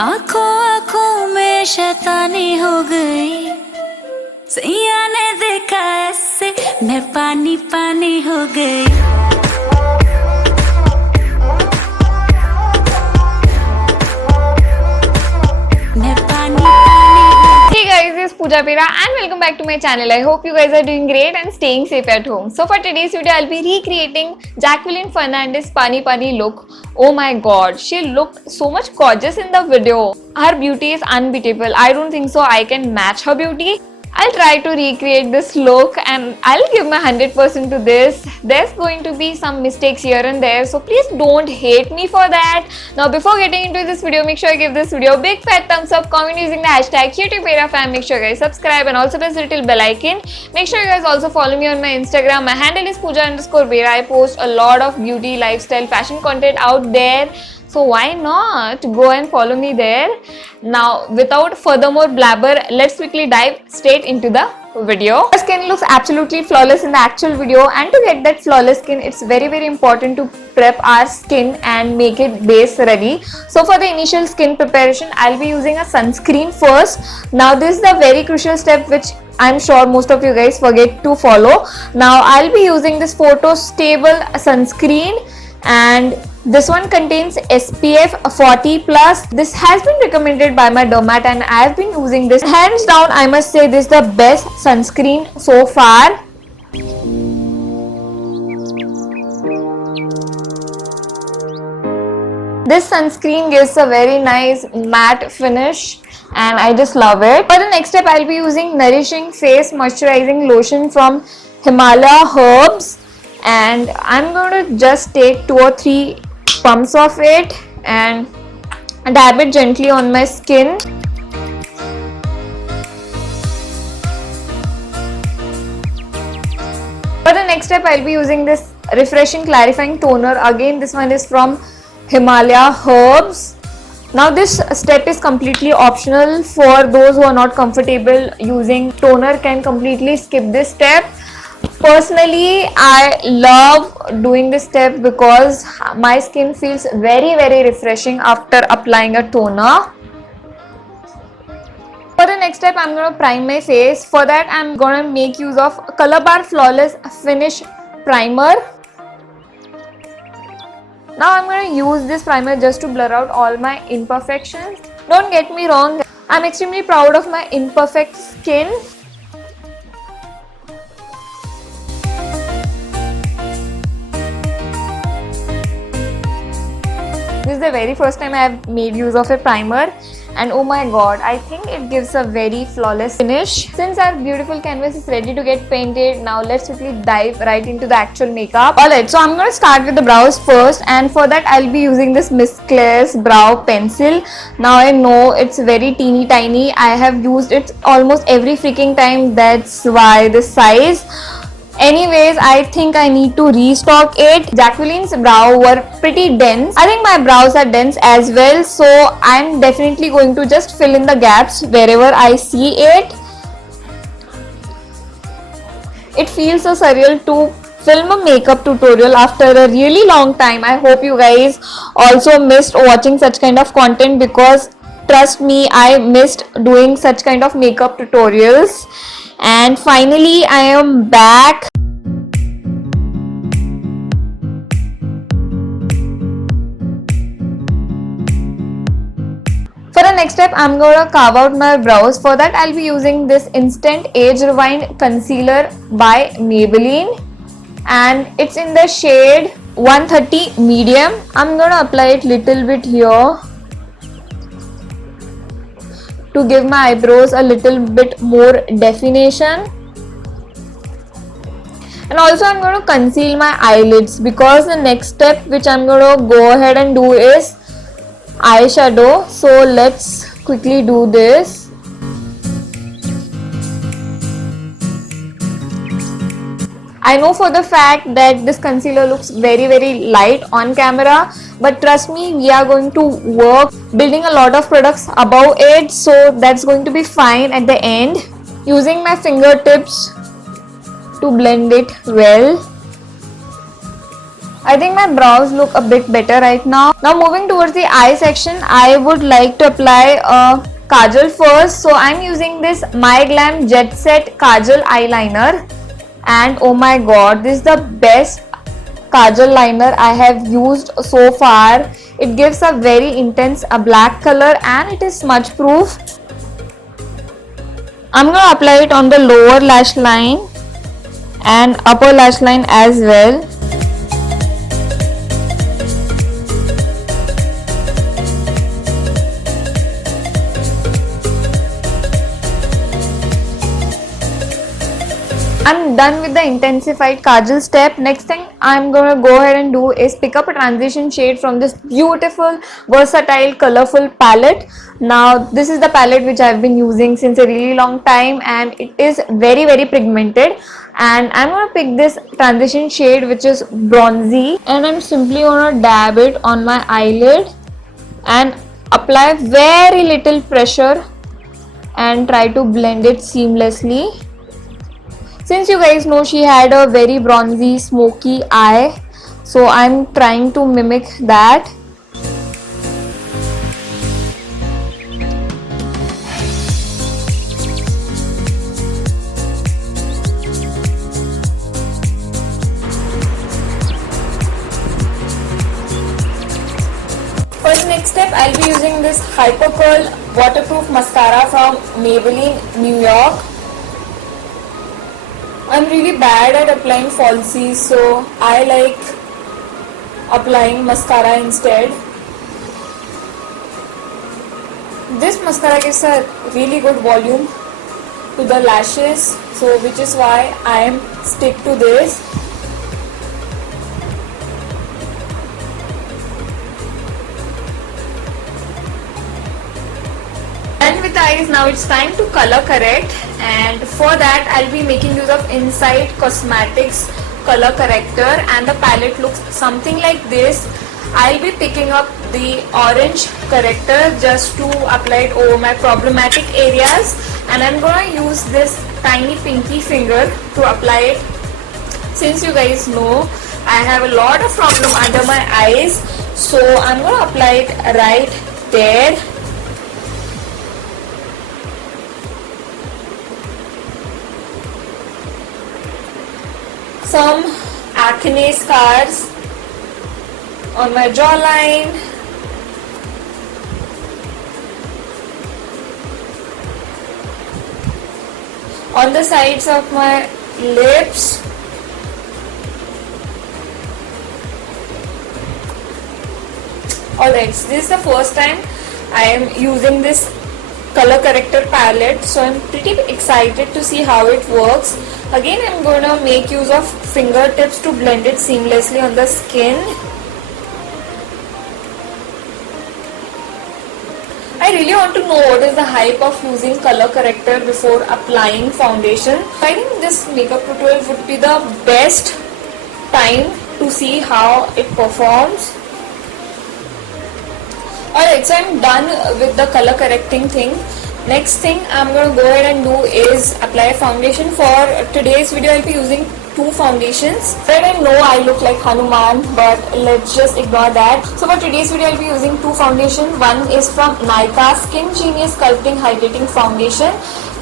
आंखों आंखों में शैतानी हो गई, सैया ने देखा ऐसे मैं पानी पानी हो गई। Hey guys, this is Pooja Pera and welcome back to my channel. I hope you guys are doing great and staying safe at home. So for today's video, I'll be recreating Jacqueline Fernandez Pani Pani look. Oh my god, she looked so much gorgeous in the video. Her beauty is unbeatable. I don't think so I can match her beauty. I'll try to recreate this look and I'll give my 100% to this. There's going to be some mistakes here and there, so please don't hate me for that. Now before getting into this video, make sure you give this video a big fat thumbs up, comment using the hashtag #QTPeraFam, make sure you guys subscribe and also press the little bell icon. Make sure you guys also follow me on my Instagram. My handle is Pooja_Pera. I post a lot of beauty, lifestyle, fashion content out there. So why not go and follow me there. Now without further more blabber, let's quickly dive straight into the video. Her skin looks absolutely flawless in the actual video, and to get that flawless skin, it's very important to prep our skin and make it base ready. So for the initial skin preparation, I'll be using a sunscreen first. Now this is the very crucial step which I'm sure most of you guys forget to follow. Now I'll be using this photo stable sunscreen, and this one contains SPF 40+. This has been recommended by my dermat and I have been using this. Hands down, I must say this is the best sunscreen so far. This sunscreen gives a very nice matte finish and I just love it. For the next step, I'll be using Nourishing Face Moisturizing Lotion from Himalaya Herbs, and I'm going to just take 2 or 3 pumps of it and dab it gently on my skin. For the next step, I'll be using this refreshing clarifying toner. Again, this one is from Himalaya Herbs. Now this step is completely optional. For those who are not comfortable using toner, can completely skip this step. Personally, I love doing this step because my skin feels very refreshing after applying a toner. For the next step, I'm going to prime my face. For that, I'm going to make use of Color Bar Flawless Finish Primer. Now I'm going to use this primer just to blur out all my imperfections. Don't get me wrong, I'm extremely proud of my imperfect skin. This is the very first time I have made use of a primer, and oh my god, I think it gives a very flawless finish. Since our beautiful canvas is ready to get painted, now let's quickly dive right into the actual makeup. Alright, so I'm going to start with the brows first, and for that I'll be using this Miss Claire's brow pencil. Now I know it's very teeny tiny. I have used it almost every freaking time, that's why this size. Anyways, I think I need to restock it. Jacqueline's brow were pretty dense. I think my brows are dense as well, so I'm definitely going to just fill in the gaps wherever I see it. It feels so surreal to film a makeup tutorial after a really long time. I hope you guys also missed watching such kind of content, because trust me, I missed doing such kind of makeup tutorials. And finally, I am back. For the next step, I'm going to carve out my brows. For that, I'll be using this Instant Age Rewind Concealer by Maybelline, and it's in the shade 130 Medium. I'm going to apply it little bit here to give my eyebrows a little bit more definition. And also I'm going to conceal my eyelids, because the next step which I'm going to go ahead and do is eyeshadow. So let's quickly do this. I know for the fact that this concealer looks very light on camera, but trust me, we are going to work building a lot of products above it, so that's going to be fine at the end. Using my fingertips to blend it well. I think my brows look a bit better right now. Now moving towards the eye section, I would like to apply a kajal first. So I'm using this My Glam Jet Set Kajal eyeliner, and oh my god, this is the best kajal liner I have used so far. It gives a very intense black color and it is smudge proof. I'm gonna apply it on the lower lash line and upper lash line as well. I'm done with the intensified kajal step. Next thing I'm gonna go ahead and do is pick up a transition shade from this beautiful, versatile, colorful palette. Now this is the palette which I've been using since a really long time and it is very pigmented. And I'm gonna pick this transition shade which is bronzy, and I'm simply gonna dab it on my eyelid and apply very little pressure and try to blend it seamlessly. Since you guys know she had a very bronzy smoky eye, so I'm trying to mimic that. For the next step, I'll be using this Hyper Curl waterproof mascara from Maybelline New York. I'm really bad at applying falsies, so I like applying mascara instead. This mascara gives a really good volume to the lashes, so which is why I am stick to this. And with the eyes, now it's time to color correct, and for that I'll be making use of Insight Cosmetics color corrector, and the palette looks something like this. I'll be picking up the orange corrector just to apply it over my problematic areas, and I'm gonna use this tiny pinky finger to apply it. Since you guys know I have a lot of problem under my eyes, so I'm gonna apply it right there. Some acne scars on my jawline, on the sides of my lips, alright, this is the first time I am using this color corrector palette, so I'm pretty excited to see how it works. Again, I'm gonna make use of fingertips to blend it seamlessly on the skin. I really want to know what is the hype of using color corrector before applying foundation. I think this makeup tutorial would be the best time to see how it performs. Alright, so I'm done with the color correcting thing. Next thing I'm going to go ahead and do is apply foundation. For today's video I'll be using two foundations. I know I look like Hanuman, but let's just ignore that. So for today's video I'll be using two foundations. One is from Nykaa Skin Genius Sculpting Hydrating Foundation,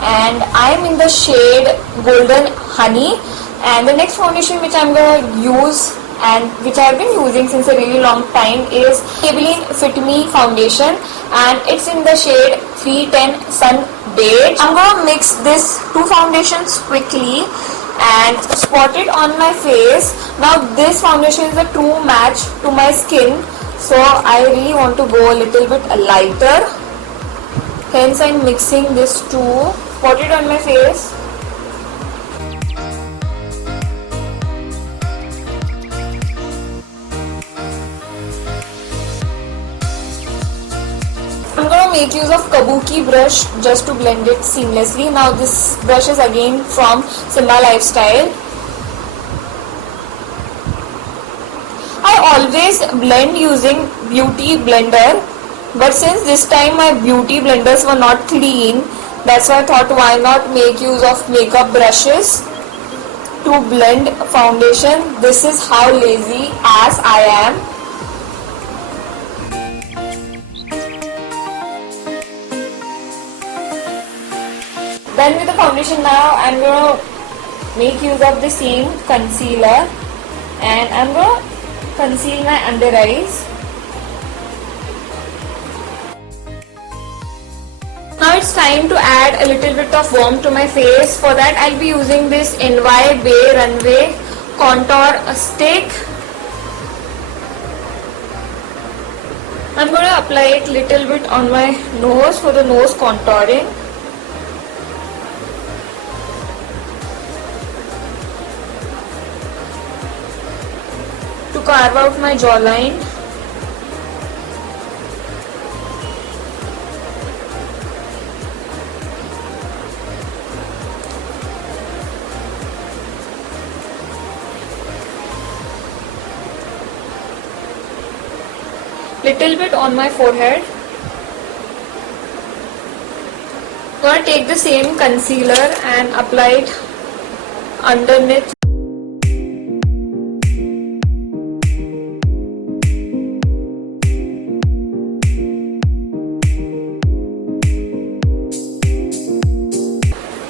and I'm in the shade Golden Honey. And the next foundation which I'm going to use and which I have been using since a really long time is Maybelline Fit Me foundation, and it's in the shade 310 Sun Beige. I'm going to mix this two foundations quickly and spot it on my face. Now this foundation is a true match to my skin, so I really want to go a little bit lighter, hence I'm mixing this two. Spot it on my face. I'm going to make use of Kabuki brush just to blend it seamlessly. Now this brush is again from Simba Lifestyle. I always blend using beauty blender, but since this time my beauty blenders were not clean, that's why I thought why not make use of makeup brushes to blend foundation. This is how lazy as I am. Then with the foundation now, I'm gonna make use of the same concealer and I'm gonna conceal my under eyes. Now it's time to add a little bit of warmth to my face. For that I'll be using this NY Bay Runway contour stick. I'm going to apply it little bit on my nose for the nose contouring. To carve out my jawline. Little bit on my forehead. Gonna take the same concealer and apply it underneath.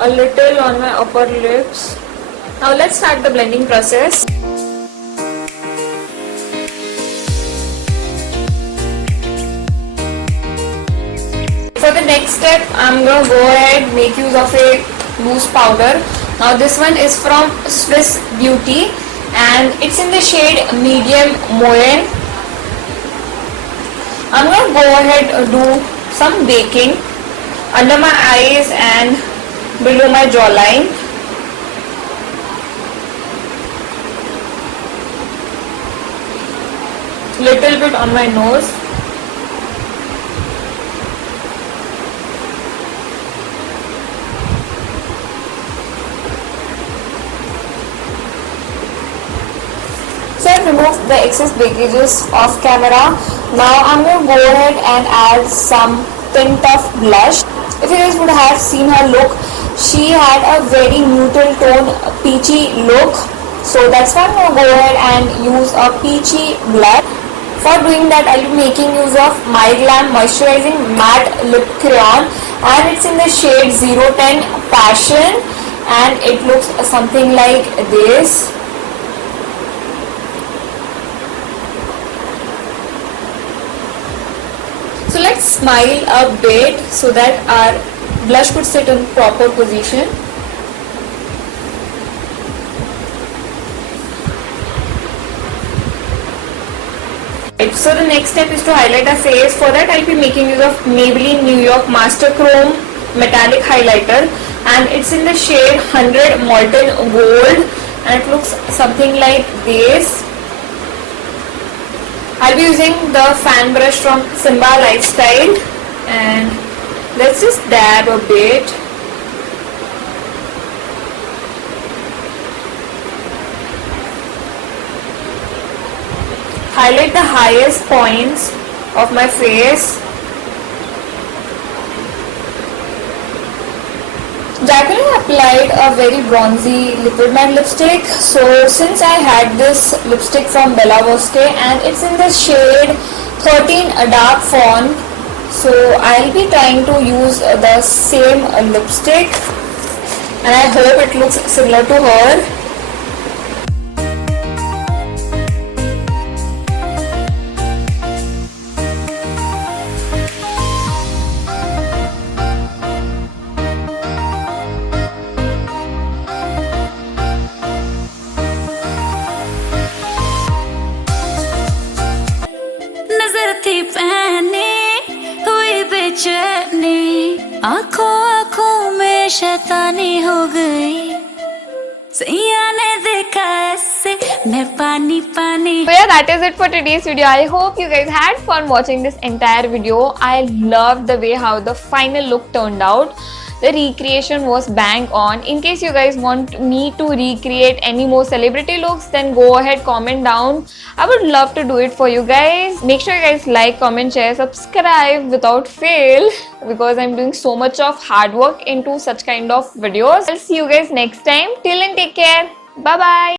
A little on my upper lips. Now let's start the blending process. For the next step, I'm going to go ahead make use of a loose powder. Now this one is from Swiss Beauty and it's in the shade Medium Moyen. I'm going to go ahead and do some baking under my eyes and below my jawline. Little bit on my nose. So I remove the excess baggages off camera. Now I'm going to go ahead and add some tint of blush. If you guys would have seen her look, she had a very neutral tone peachy look. So that's why I'm going to go ahead and use a peachy blush. For doing that, I'll be making use of My Glam Moisturizing Matte Lip Crayon and it's in the shade 010 Passion and it looks something like this. So let's smile a bit so that our blush could sit in proper position. So the next step is to highlight our face. For that I'll be making use of Maybelline New York Master Chrome Metallic Highlighter and it's in the shade 100 Molten Gold and it looks something like this. I'll be using the fan brush from Simba Lifestyle and let's just dab a bit. Highlight the highest points of my face. Jacqueline applied a very bronzy liquid matte lipstick. So since I had this lipstick from Bella Bosque and it's in the shade 13 Dark Fawn. So I'll be trying to use the same lipstick and I hope it looks similar to her. थी पहनी हुई बेचैनी आंखों आंखों में शैतानी हो गई सैया ने देखा ऐसे मैं पानी पानी. So yeah, that is it for today's video. I hope you guys had fun watching this entire video. I loved the way how the final look turned out. The recreation was bang on. In case you guys want me to recreate any more celebrity looks, then go ahead, comment down. I would love to do it for you guys. Make sure you guys like, comment, share, subscribe without fail because I'm doing so much of hard work into such kind of videos. I'll see you guys next time. Till then, take care. Bye bye.